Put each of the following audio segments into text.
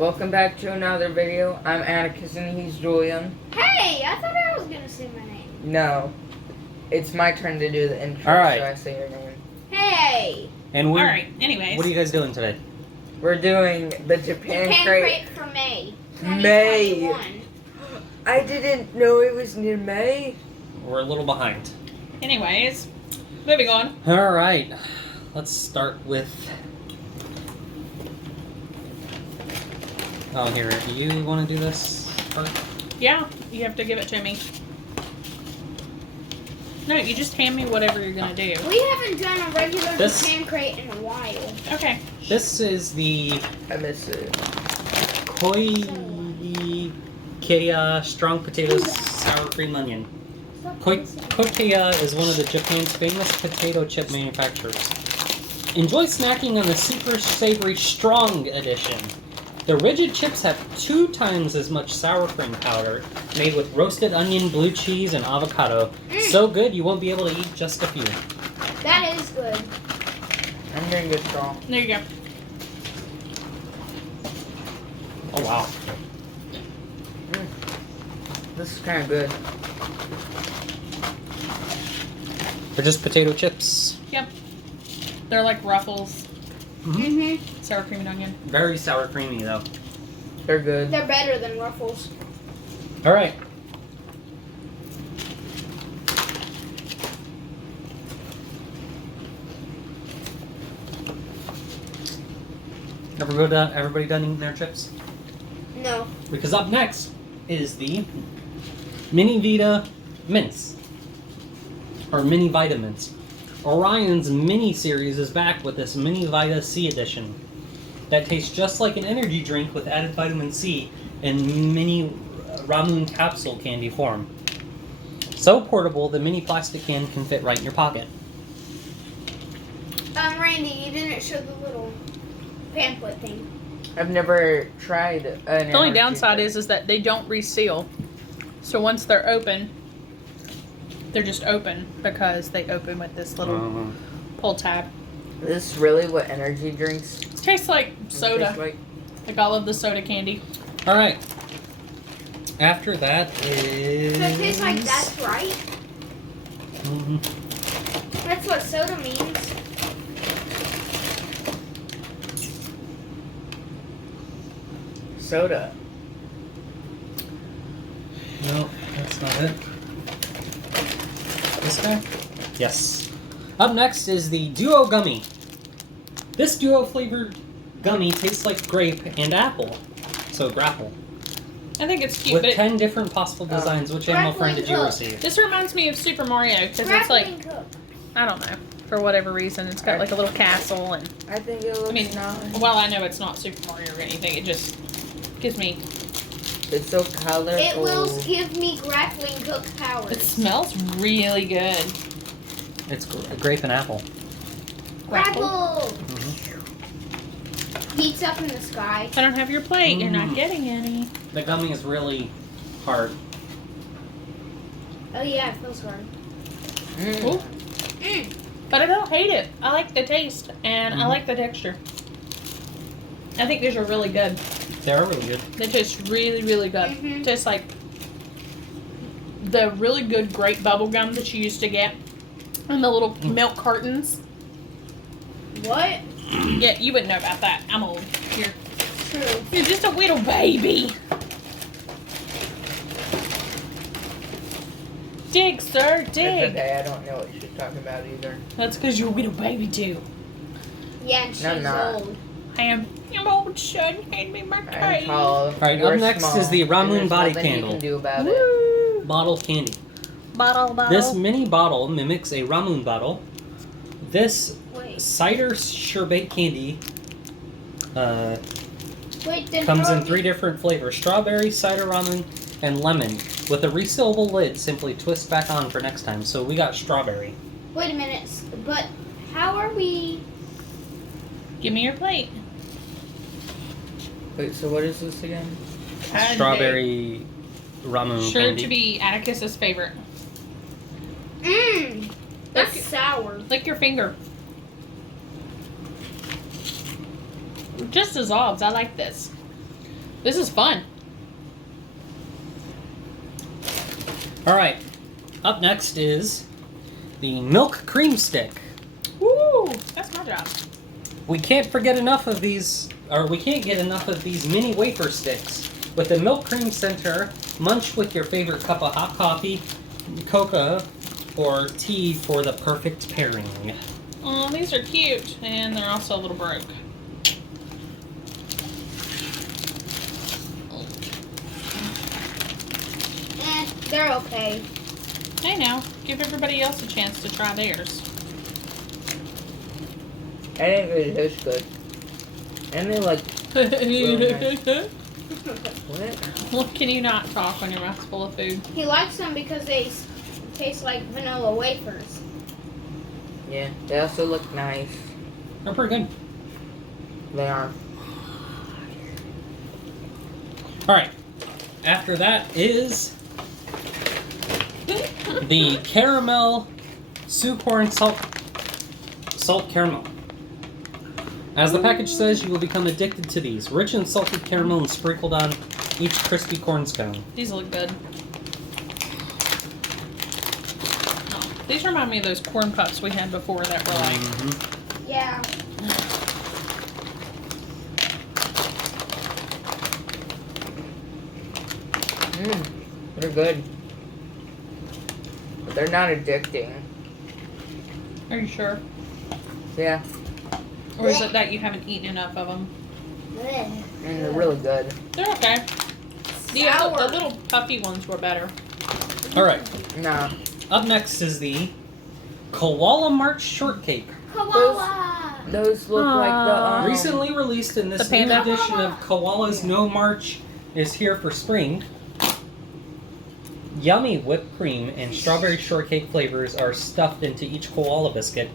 Welcome back to another video. I'm Atticus and he's Julian. Hey, I thought I was gonna say my name. No, it's my turn to do the intro, All right. so I say your name. Hey, And we're, Alright, anyways. what are you guys doing today? We're doing the Japan crate. for May. May. 2021. I didn't know it was near May. We're a little behind. Anyways, moving on. All right, let's start with. Oh, here. Do you want to do this part? Yeah, you have to give it to me. No, you just hand me whatever you're gonna do. We haven't done a regular This- Japan crate in a while. Okay. This is the I miss it. Koikea strong potatoes sour cream onion. Koikea is one of the Japan's famous potato chip manufacturers. Enjoy snacking on the super savory strong edition. The rigid chips have 2 times as much sour cream powder, made with roasted onion, blue cheese, and avocado. So good you won't be able to eat just a few. That is good. I'm gonna get strong. There you go. Oh wow. This is kind of good. They're just potato chips. Yep. They're like Ruffles, Mm-hmm. sour cream and onion. Very sour creamy though. They're good. They're better than Ruffles. All right. Everybody done eating their chips? No. Because up next is the Mini Vita Mints. Or Mini Vitamins. Orion's Mini series is back with this Mini Vita C edition that tastes just like an energy drink with added vitamin C in mini ramen capsule candy form. So portable, the mini plastic can fit right in your pocket. Randy, you didn't show the little pamphlet thing. I've never tried an The only downside is that they don't reseal. So once they're open, they're just open because they open with this little pull tab. Is this really what energy drinks It tastes like soda. taste like? Like all of the soda candy. All right. After that is. So it tastes like that's right. Mhm. That's what soda means. Soda. No, that's not it. This guy? Yes. Up next is the Duo Gummy. This duo flavored gummy tastes like grape and apple. So grapple. I think it's cute, With but 10 different possible designs. Which animal friend did you Grappling receive? this reminds me of Super Mario because it's like, Grappling hook. I don't know, for whatever reason, it's got like a little castle and, I think it looks I mean, nice. well, I know it's not Super Mario or anything, it just gives me, It's so colorful. It will give me grappling hook powers. it smells really good. It's grape and apple. Grapple! Mhm. Heats up in the sky. If I don't have your plate, you're not Mm. getting any. The gummy is really hard. Oh yeah, it feels hard. Mm. Ooh. But I don't hate it. I like the taste and I Mhm. like the texture. I think these are really good. They are really good. They taste really, really good. Mhm. Tastes like the really good grape bubble gum that you used to get in the little milk cartons. What? Yeah, you wouldn't know about that. I'm old. True. You're just a little baby. Dig, sir, It's dig. okay, I don't know what you're talking about either. That's because you're a little baby too. Yeah, and she's No, I'm not. old. I'm old, son. Hand me my I'm cake. tall. Alright, You're up next small, is the and Ramen there's body nothing candle. You can do about it. Woo. Bottle candy. Bottle. This mini bottle mimics a ramen bottle. This Wait. cider sherbet candy Wait, then comes how in are 3 we- different flavors: strawberry, cider ramen, and lemon. With a resealable lid, simply twist back on for next time. So we got strawberry. Wait a minute, but how are we? Give me your plate. Wait, so what is this again? Strawberry ramen Sure candy. to be Atticus's favorite. That's Lick- sour. Lick your finger. Just dissolves. I like this. This is fun. Alright, up next is the milk cream stick. Woo! That's my job. We can't forget enough of these, or we can't get enough of these mini wafer sticks. With the milk cream center, munch with your favorite cup of hot coffee, cocoa, or tea for the perfect pairing. Oh, these are cute. And they're also a little broke. They're okay. Hey now, give everybody else a chance to try theirs. I think it tastes good. And they like, what? Well, can you not talk when your mouth's full of food? He likes them because they taste like vanilla wafers. Yeah, they also look nice. They're pretty good. They are. Alright, after that is the caramel corn salt caramel. As the package says, you will become addicted to these. Rich and salted caramel and sprinkled on each crispy corn scone. These look good. Oh, these remind me of those corn puffs we had before that were like... Mm-hmm. Yeah. They're good. But they're not addicting. Are you sure? Yeah, Or is it that you haven't eaten enough of them? and they're really good. They're okay. The little puffy ones were better. Alright, Nah. up next is the Koala March Shortcake. Koala! Those look like the, Recently released in this The new panda? edition of Koala's No March is here for spring. Yummy whipped cream and strawberry shortcake flavors are stuffed into each koala biscuit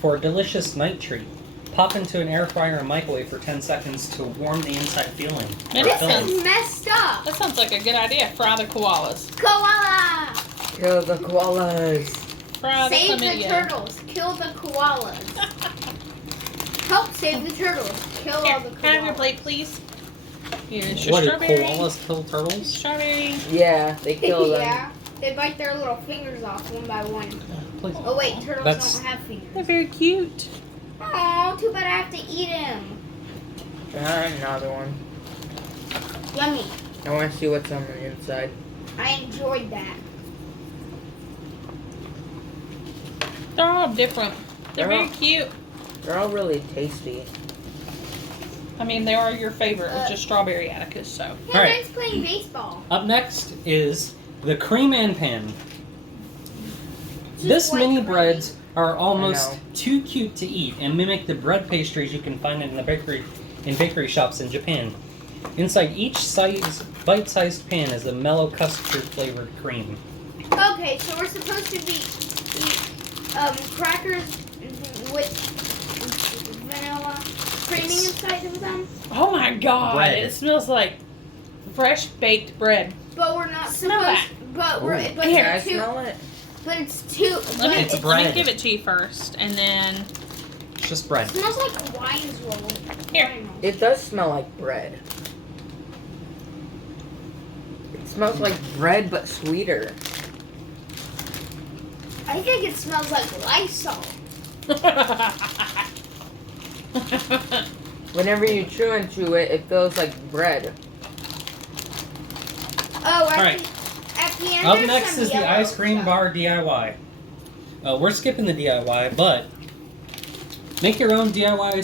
for a delicious night treat. Pop into an air fryer or microwave for 10 seconds to warm the inside filling. Man, This that is messed up! That sounds like a good idea. Fry the koalas. Koala! kill the koalas. Fry the Save the chlamydia. turtles. Kill the koalas. Help save the turtles. Kill all Here, the can I have your koalas. plate, please? Here's your What, do strawberry. koalas kill turtles? Strawberry. Yeah, they kill them. Yeah. They bite their little fingers off one by one. Please. Oh wait, turtles That's- don't have They're fingers. very cute. Oh, too bad I have to eat him. Another one. Yummy. I want to see what's on the inside. I enjoyed that. They're all different. They're They're very all- cute. They're all really tasty. I mean, they are your favorite, which is strawberry Atticus, so. Hey, All right. Ryan's playing baseball. Up next is the Cream and Pan. Just This like mini cream. breads are almost I know. too cute to eat and mimic the bread pastries you can find in bakery shops in Japan. Inside each bite-sized pan is a mellow custard-flavored cream. Okay, so we're supposed to eat crackers with vanilla creaming inside of them, Oh my god! Bread. It smells like fresh baked bread. but we're not Smell supposed. that. But we're. Ooh. But Here. Can I it's too. smell it? But it's too. Let me, It's let bread. me give it to you first, and then It's just bread. It smells like Hawaiian's roll. Here. Hawaiian roll. It does smell like bread. It smells like bread, but sweeter. I think it smells like Lysol. Whenever you chew into it, it feels like bread. Oh, Alright. At the end. Up there's next some is the yellow ice cream stuff. bar DIY. We're skipping the DIY, but make your own DIY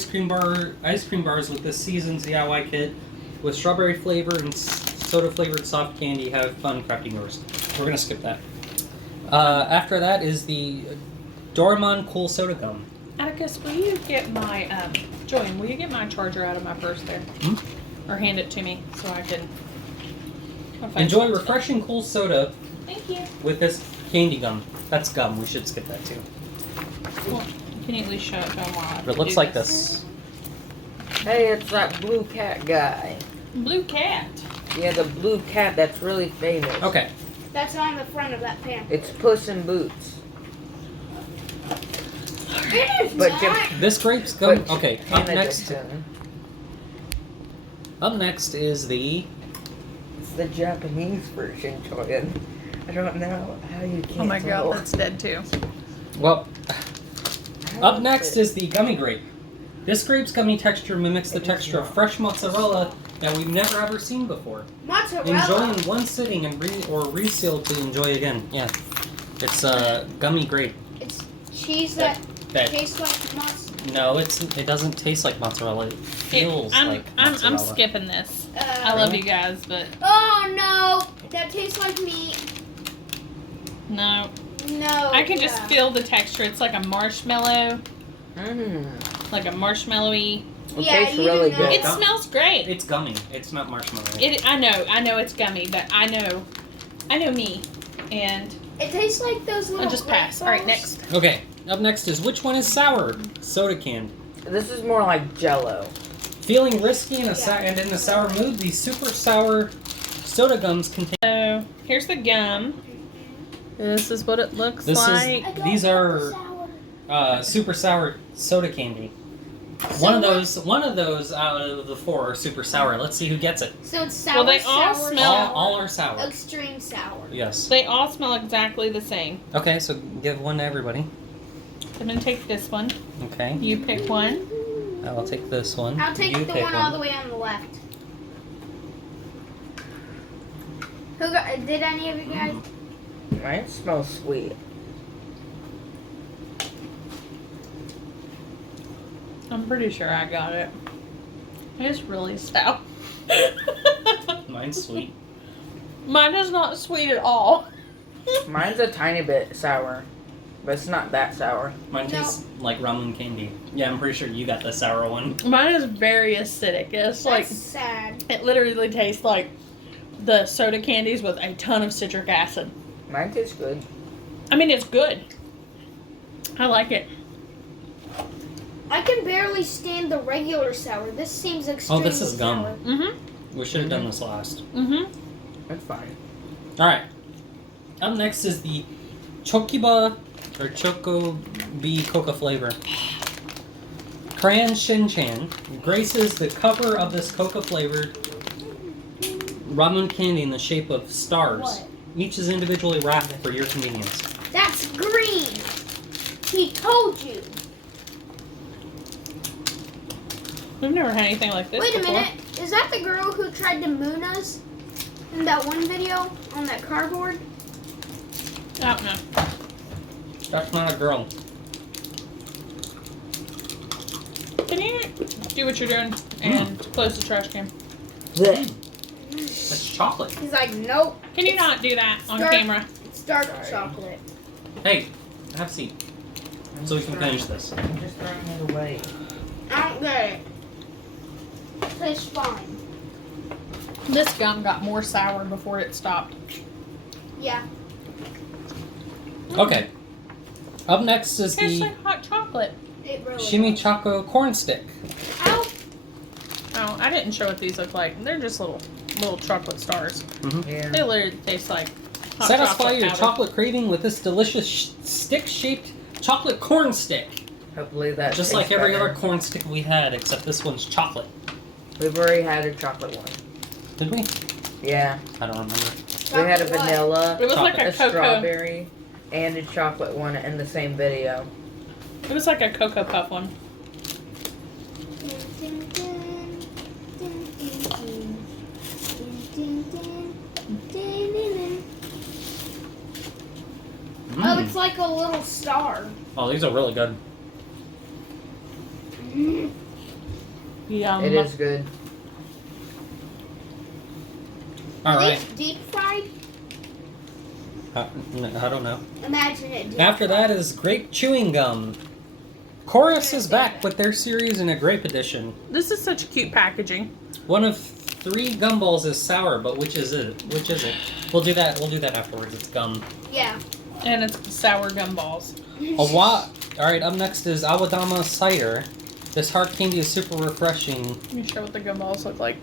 ice cream bars with this season's DIY kit with strawberry flavor and soda flavored soft candy. Have fun crafting yours. We're gonna skip that. After that is the Doraemon Cool Soda Gum. Atticus, will you get my Julian? Will you get my charger out of my purse there, or hand it to me so I can? I'll find Enjoy something. refreshing cool soda Thank you. with this candy gum. That's gum. We should skip that too. Well, can you at least show it to them while I It looks do like this. Hey, it's that blue cat guy. Blue cat. Yeah, the blue cat that's really famous. Okay. That's on the front of that pan. It's Puss in Boots. It is But not. Jim- This grape's gum. But Okay. Up Panda next. edition. Up next is the... It's the Japanese version, Julian. I don't know how you can't Oh my tell. god, that's dead too. Well, How up next is the Gummy Grape. This grape's gummy texture mimics the It is texture of not. fresh mozzarella that we've never ever seen before. Mozzarella. Enjoy in one sitting and reseal to enjoy again. Yeah, it's Gummy Grape. It's cheese that That tastes like mozzarella. no, it doesn't taste like mozzarella. It feels like mozzarella. I'm skipping this. I love you guys, but Oh no, that tastes like meat. no. No. I can just feel the texture. It's like a marshmallow, like a marshmallowy. It Yeah, tastes you really know. good. It smells great. It's gummy. It's not marshmallow. I know it's gummy, but I know me, and It tastes like those little. I'll just grape pass. All right, balls. next. Okay, up next is which one is sour? Soda can. This is more like Jello. Feeling risky and in a sour mood, these super sour soda gums contain. So here's the gum. This is what it looks This like. I don't These want are- the sour. Super sour soda candy. So One of those out of the 4 are super sour. Let's see who gets it. So it's sour. Well, they all sour, smell- sour, All are sour. extreme sour. Yes. They all smell exactly the same. Okay, so give one to everybody. I'm gonna take this one. Okay. You pick one. I'll take this one. I'll take You the pick one all the way on the left. Did any of you guys? Mine smells sweet. I'm pretty sure I got it. It's really stout. Mine's sweet. Mine is not sweet at all. Mine's a tiny bit sour, but it's not that sour. Mine No. tastes like ramen candy. Yeah, I'm pretty sure you got the sour one. Mine is very acidic. It's like That's sad. it literally tastes like the soda candies with a ton of citric acid. Mine tastes good. I mean, it's good. I like it. I can barely stand the regular sour. This seems extremely Oh, this is gum. sour. Mm-hmm. We should have done this last. Mm-hmm. It's fine. Alright. Up next is the Chocoba or Chocobi Coca flavor. Crayon Shinchan graces the cover of this coca flavored ramen candy in the shape of stars. What? Each is individually wrapped for your convenience. That's green. He told you. We've never had anything like this Wait a before. minute. Is that the girl who tried to moon us in that one video on that cardboard? I don't know. That's not a girl. Can you do what you're doing and close the trash can? Blech. That's chocolate. He's like, nope. Can you not do that on Dark- camera? It's dark Sorry. chocolate. Hey, have a seat. So we can finish this. I'm just throwing it away. I don't get it. Tastes fine. This gum got more sour before it stopped. Yeah. Okay. Up next is Tastes the like hot chocolate. It really Chimichurri corn stick. Ow. Oh, I didn't show what these look like. They're just little chocolate stars. Yeah. They literally taste like hot Satisfy chocolate your powder. chocolate craving with this delicious stick-shaped chocolate corn stick. Hopefully that Just tastes like every better. other corn stick we had, except this one's chocolate. We've already had a chocolate one. Did we? Yeah. I don't remember. We had a Chocolate what? vanilla, It was like a a cocoa. strawberry, and a chocolate one in the same video. It was like a Cocoa Puff one. Oh, it's like a little star. Oh, these are really good. Yum. It is good. All Are right. these deep fried? I don't know. Imagine it deep After fried. that is grape chewing gum. Chorus is back with their series in a grape edition. This is such cute packaging. One of 3 gumballs is sour, but which is it? Which is it? We'll do that. We'll do that afterwards. It's gum. Yeah. And it's sour gumballs. All right. Up next is Awadama cider. This hard candy is super refreshing. Let me show what the gumballs look like.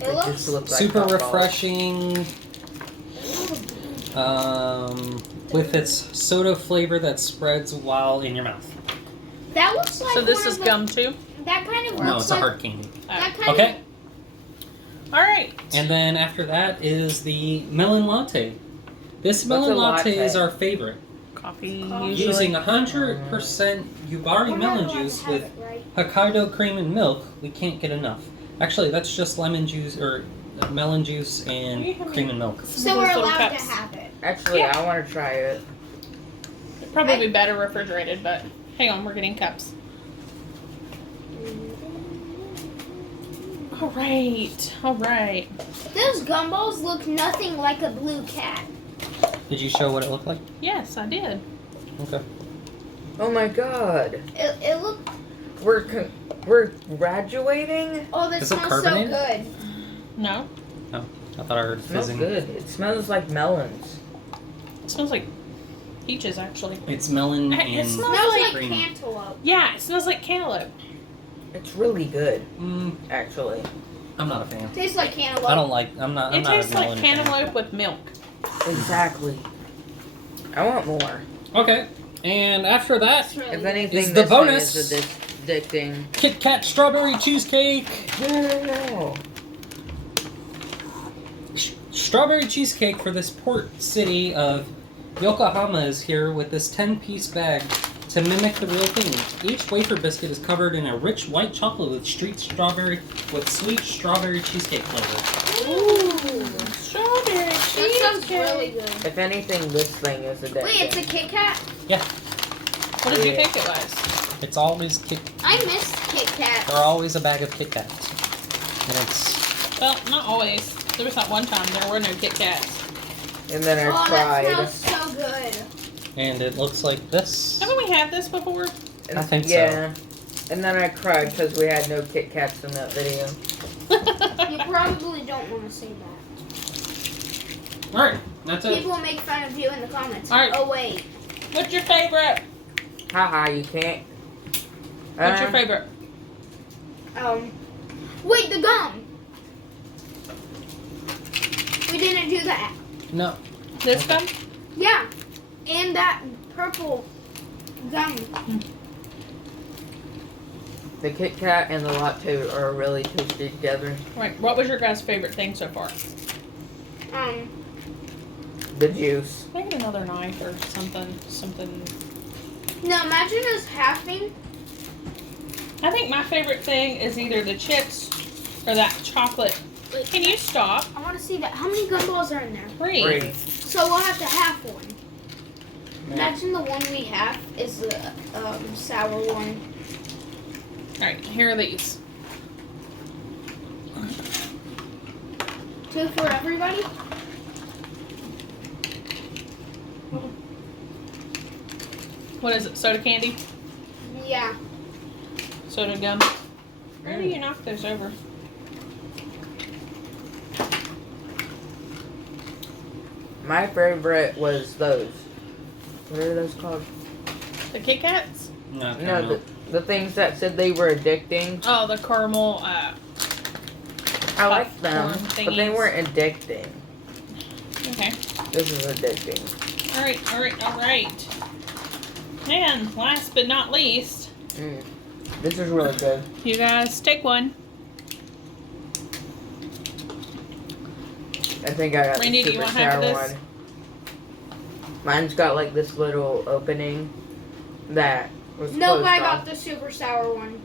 It It looks just looks like Super hot balls. refreshing. With its soda flavor that spreads while in your mouth. That looks like So this one is of the- gum too? That kind of works. No, it's a like, hard candy. That kind Okay. All right. And then after that is the Melon Latte. This Melon a Latte latte? is our favorite. Coffee Coffee. usually. Using 100% Yubari We're not melon allowed to juice have with it, right? Hokkaido cream and milk, we can't get enough. Actually, that's just lemon juice or melon juice and cream and milk. So Those we're little allowed cups. to have it. Actually, Yeah. I want to try it. It'd probably be better refrigerated, but hang on, we're getting cups. All right. All right. Those gumballs look nothing like a blue cat. Did you show what it looked like? Yes, I did. Okay. Oh my god. It looked. We're graduating? Oh, that Is it smells so carbonated? good. No, I thought I heard It smells fizzing. good. It smells like melons. it smells like peaches actually. It's melon It and smells Smells like cream. cantaloupe. Yeah, it smells like cantaloupe. It's really good, Mm, actually. I'm not a fan. Tastes like cantaloupe. I don't like. I'm not. I'm It not tastes a melon like fan. cantaloupe with milk. Exactly. I want more. Okay. And after that, It's really If good. anything, Is the this bonus- thing is addicting. Kit Kat strawberry cheesecake. No. Strawberry cheesecake for this port city of Yokohama is here with this 10-piece bag to mimic the real thing. Each wafer biscuit is covered in a rich white chocolate with sweet strawberry cheesecake flavor. Ooh. Strawberry That sounds cheesecake. really good. If anything, this thing is addicting. Wait, it's a Kit Kat? What did you think it was? It's always I missed Kit Kat. They're always a bag of Kit Kats, and it's Well, not always. There was that one time there were no Kit Kats. And then I Oh, tried. that smells so good. and it looks like this. Haven't we had this before? I think so. Yeah. And then I cried because we had no Kit Kats in that video. You probably don't want to say that. All right, that's it. People will make fun of you in the comments. All right. Oh, wait. What's your favorite? Haha, you can't. What's your favorite? Wait, the gum. We didn't do that. No. This gum? Yeah. And that purple gum. The Kit Kat and the latte are really tasty together. Right. What was your guys' favorite thing so far? The juice. Maybe another knife or something. No, imagine us having. I think my favorite thing is either the chips or that chocolate. Can you stop? I want to see that. How many gumballs are in there? Three. Free. So we'll have to have one. Imagine the one we have is the sour one. Alright, here are these. 2 for everybody? What is it? Soda candy? Yeah. Soda gum? Where do you knock those over? My favorite was those. What are those called? The Kit Kats? No, the things that said they were addicting. Oh, the caramel. I like them, popcorn but they thingies. weren't addicting. Okay. This is addicting. Alright. And last but not least, This is really good. you guys take one. I think I got Randy, the do you super want half sour of this? one. Mine's got like this little opening that was Nope, closed I off. got the super sour one.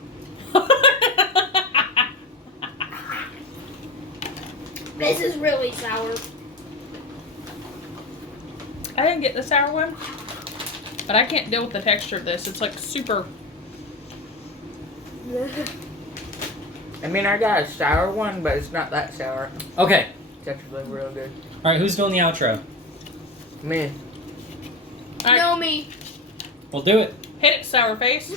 This is really sour. I didn't get the sour one, but I can't deal with the texture of this. It's like super. I mean, I got a sour one, but it's not that sour. Okay. It's actually real good. All right, who's doing the outro? Me. Alright, No, me. We'll do it. hit it, sour face.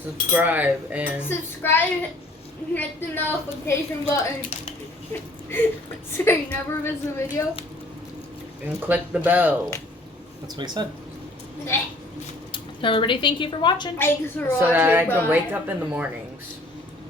Subscribe and Subscribe and hit the notification button so you never miss a video. click the bell That's what he said. So everybody, thank you for watching. Thanks for so that I watching. can wake Bye. up in the mornings.